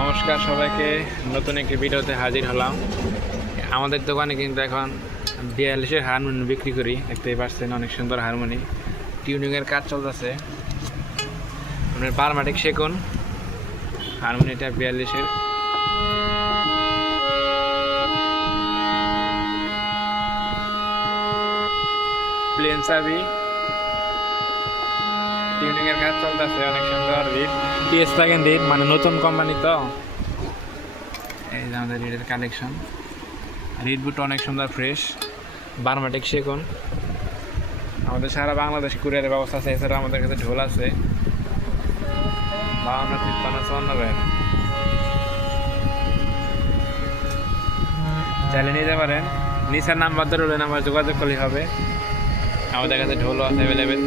নমস্কার সবাইকে, নতুন একটি ভিডিওতে হাজির হলাম। আমাদের দোকানে কিন্তু এখন 42-এর হারমোনিয়াম বিক্রি করি। দেখতেই পাচ্ছেন অনেক সুন্দর হারমোনি, টিউনিংয়ের কাজ চলতেছে। আপনার পারমাটিক সেগুন হারমোনিটা 42-এর। প্লেন চাবি, টিউনিংয়ের কাজ চলতেছে, অনেক সুন্দর রিড, পিএস লাগান রিড, মানে নতুন কোম্পানি তো। এই যে আমাদের রিডের কালেকশন, রিড বুট অনেক সুন্দর ফ্রেশ, বারমাটিক সেগুন। আমাদের সারা বাংলাদেশ কুরিয়ারের ব্যবস্থা আছে। এছাড়া আমাদের কাছে ঢোল আছে 52, 53, 54 চাইলে নিতে পারেন। নিচের নাম্বার ধরে নাম্বার যোগাযোগ করলেই হবে। আমাদের কাছে ঢোলও আছে অ্যাভেলেবেল।